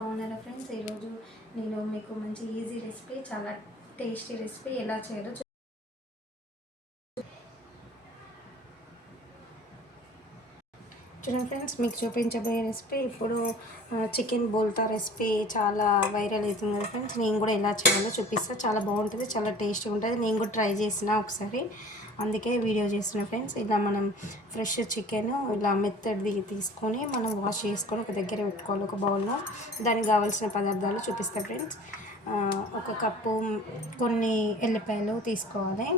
బాగున్నారా ఫ్రెండ్స్? ఈరోజు నేను మీకు మంచి ఈజీ రెసిపీ, చాలా టేస్టీ రెసిపీ ఎలా చేయాలో చూడండి ఫ్రెండ్స్. మీకు చూపించబోయే రెసిపీ ఇప్పుడు చికెన్ బోల్తా రెసిపీ చాలా వైరల్ అవుతుంది కదా ఫ్రెండ్స్. నేను కూడా ఎలా చేయాలో చూపిస్తాను. చాలా బాగుంటుంది, చాలా టేస్టీగా ఉంటుంది. నేను కూడా ట్రై చేసిన ఒకసారి, అందుకే వీడియో చేస్తున్నా ఫ్రెండ్స్. ఇలా మనం ఫ్రెష్ చికెన్ ఇలా మెత్తడిది తీసుకొని మనం వాష్ చేసుకొని ఒక దగ్గర పెట్టుకోవాలి, ఒక బౌల్లో. దానికి కావాల్సిన పదార్థాలు చూపిస్తా ఫ్రెండ్స్. ఒక కప్పు కొన్ని ఎల్లిపాయలు తీసుకోవాలి,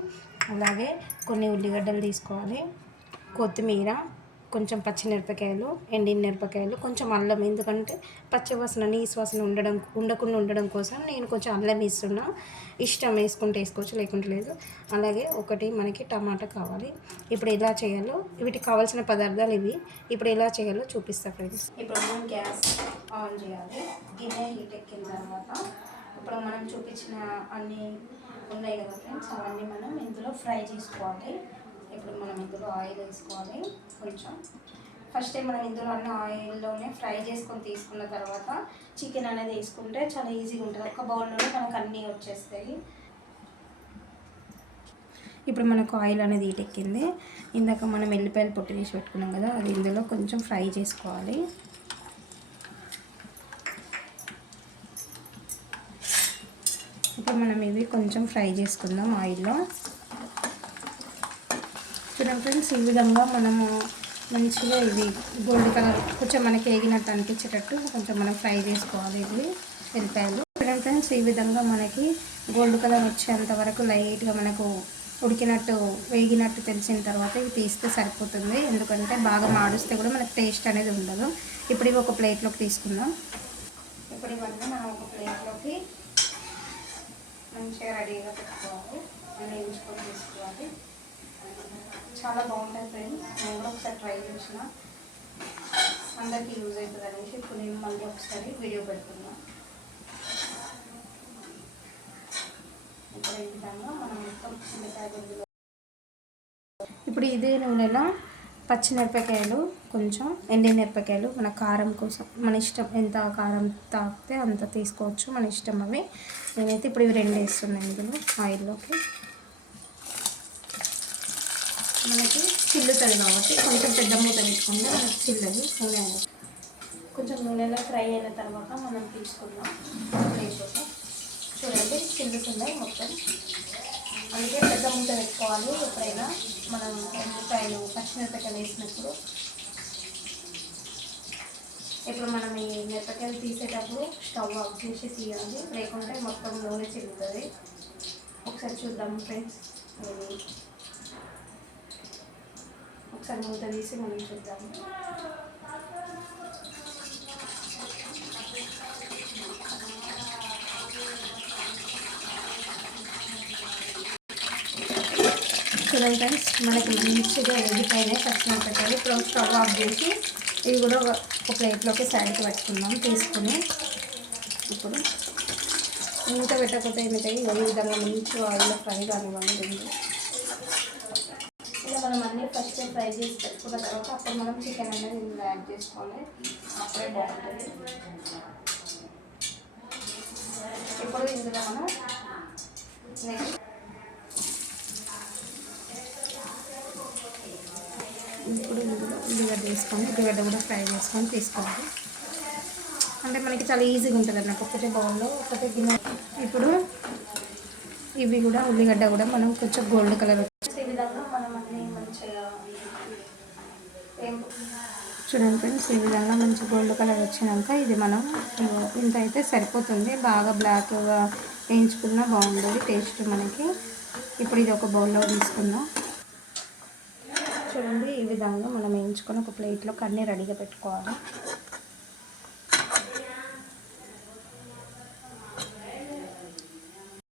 అలాగే కొన్ని ఉల్లిగడ్డలు తీసుకోవాలి, కొత్తిమీర, కొంచెం పచ్చిమిరపకాయలు, ఎండిన మిరపకాయలు, కొంచెం అల్లం. ఎందుకంటే పచ్చివాసన నీసువాసన ఉండకుండా ఉండడం కోసం నేను కొంచెం అల్లం వేస్తున్నా. ఇష్టం వేసుకుంటే వేసుకోవచ్చు, లేకుంటే లేదు. అలాగే ఒకటి మనకి టమాటా కావాలి. ఇప్పుడు ఎలా చేయాలో, వీటికి కావాల్సిన పదార్థాలు ఇవి. ఇప్పుడు ఎలా చేయాలో చూపిస్తా ఫ్రెండ్స్. ఇప్పుడు మనం గ్యాస్ ఆన్ చేయాలి. గిన్నె హీట్ ఎక్కిన తర్వాత ఇప్పుడు మనం చూపించిన అన్నీ ఉన్నాయి కదా ఫ్రెండ్స్, అవన్నీ మనం ఇందులో ఫ్రై చేసుకోవాలి. ఇప్పుడు మనం ఇందులో ఆయిల్ వేసుకోవాలి కొంచెం. ఫస్ట్ టైం మనం ఇందులో అన్న ఆయిల్లోనే ఫ్రై చేసుకొని తీసుకున్న తర్వాత చికెన్ అనేది వేసుకుంటే చాలా ఈజీగా ఉంటుంది. ఒక బౌల్లోనే మనకు అన్నీ వచ్చేస్తాయి. ఇప్పుడు మనకు ఆయిల్ అనేది ఈటెక్కింది. ఇందాక మనం ఎల్లిపాయలు పొట్టు తీసి పెట్టుకున్నాం కదా, అది ఇందులో కొంచెం ఫ్రై చేసుకోవాలి. ఇప్పుడు మనం ఇవి కొంచెం ఫ్రై చేసుకుందాం ఆయిల్లో. చూడండి ఫ్రెండ్స్, ఈ విధంగా మనము మంచిగా ఇది గోల్డ్ కలర్ కొంచెం మనకి వేగినట్టు అనిపించేటట్టు కొంచెం మనం ఫ్రై చేసుకోవాలి ఇది ఎల్లిపాయలు. చూడండి ఫ్రెండ్స్, ఈ విధంగా మనకి గోల్డ్ కలర్ వచ్చేంత వరకు లైట్గా మనకు ఉడికినట్టు వేగినట్టు తెలిసిన తర్వాత ఇవి తీస్తే సరిపోతుంది. ఎందుకంటే బాగా మాడిస్తే కూడా మనకు టేస్ట్ అనేది ఉండదు. ఇప్పుడు ఇవి ఒక ప్లేట్లోకి తీసుకుందాం. ఇప్పుడు ఇవన్నీ మనం ఒక ప్లేట్లోకి మంచిగా రెడీగా పెట్టుకోవాలి, అన్నీ వేయించుకొని తీసుకోవాలి. చాలా బాగుంటుంది ఫ్రెండ్స్. నేను కూడా ఒకసారి ట్రై చేసిన, అందరికీ యూజ్ అవుతుంది అనేసి ఇప్పుడు నేను మళ్ళీ ఒకసారి వీడియో పెడుతున్నా. ఇప్పుడు ఈ విధంగా మనం మొత్తం ఉల్లిపాయ గుండెలో ఇప్పుడు ఇదే నూనెలో పచ్చిమిరపకాయలు, కొంచెం ఎండిన మిరపకాయలు, మన కారం కోసం మన ఇష్టం, ఎంత కారం తాగితే అంత తీసుకోవచ్చు, మన ఇష్టం అవి. నేనైతే ఇప్పుడు ఇవి రెండు వేస్తున్నాను ఇందులో ఆయిల్లోకి. మనకి చిల్లుతుంది కాబట్టి కొంచెం పెద్ద మూత పెట్టుకుంటే మనకి చిల్లది నూనె. కొంచెం నూనెలో ఫ్రై అయిన తర్వాత మనం తీసుకుందాం ప్లేట్లోకి. చూడండి, చిల్లుతున్నాయి మొత్తం. అందుకే పెద్ద మూత పెట్టుకోవాలి ఎప్పుడైనా మనం ఉల్లిపాయలు పచ్చిమిరపకాయలు వేసినప్పుడు. ఇప్పుడు మనం ఈ మిరపకాయలు తీసేటప్పుడు స్టవ్ ఆఫ్ చేసి తీయాలి, లేకుంటే మొత్తం నూనె చిల్లుతుంది. ఒకసారి చూద్దాం ఫ్రెండ్స్, ఒకసారి మూత తీసి మనం చూద్దాము. చూడండి ఫ్రెండ్స్, మనకి మంచిగా ఎగిపోయినాయి పచ్చిమిరపకాయలు. ఇప్పుడు స్టవ్ ఆఫ్ చేసి ఇవి కూడా ఒక ప్లేట్లోకి సైడ్కి పెట్టుకుందాం తీసుకుని. ఇప్పుడు మూత పెట్టకపోతే ఏమిటాయి, ఈ విధంగా మంచిగా ఆయిల్లో ఫ్రై కానివ్వండి. ఇలా మనం అన్నీ ఫస్ట్ ఫ్రై చేసి పెట్టుకున్న తర్వాత అప్పుడు మనం చికెన్ అనేది ఇందులో యాడ్ చేసుకోవాలి, అప్పుడే బాగుంటుంది. ఇప్పుడు ఇందులో మనం ఇప్పుడు ఇందులో ఉల్లిగడ్డ వేసుకొని ఉల్లిగడ్డ కూడా ఫ్రై చేసుకొని తీసుకోవాలి. అంటే మనకి చాలా ఈజీగా ఉంటుంది అన్నట్టు, ఒకటే బౌల్లో ఒకటే గిన్నె. ఇప్పుడు ఇవి కూడా ఉల్లిగడ్డ కూడా మనం కొంచెం గోల్డ్ కలర్ వచ్చేసి ఈ విధంగా మనం అన్నీ మంచిగా చూడండి ఫ్రెండ్స్, ఈ విధంగా మంచి గోల్డ్ కలర్ వచ్చినాక ఇది మనం ఇంత అయితే సరిపోతుంది. బాగా బ్లాక్గా వేయించుకున్నా బాగుంటుంది టేస్ట్ మనకి. ఇప్పుడు ఇది ఒక బౌల్లో తీసుకుందాం. చూడండి, ఈ విధంగా మనం వేయించుకొని ఒక ప్లేట్లోకి అన్నీ రెడీగా పెట్టుకోవాలి.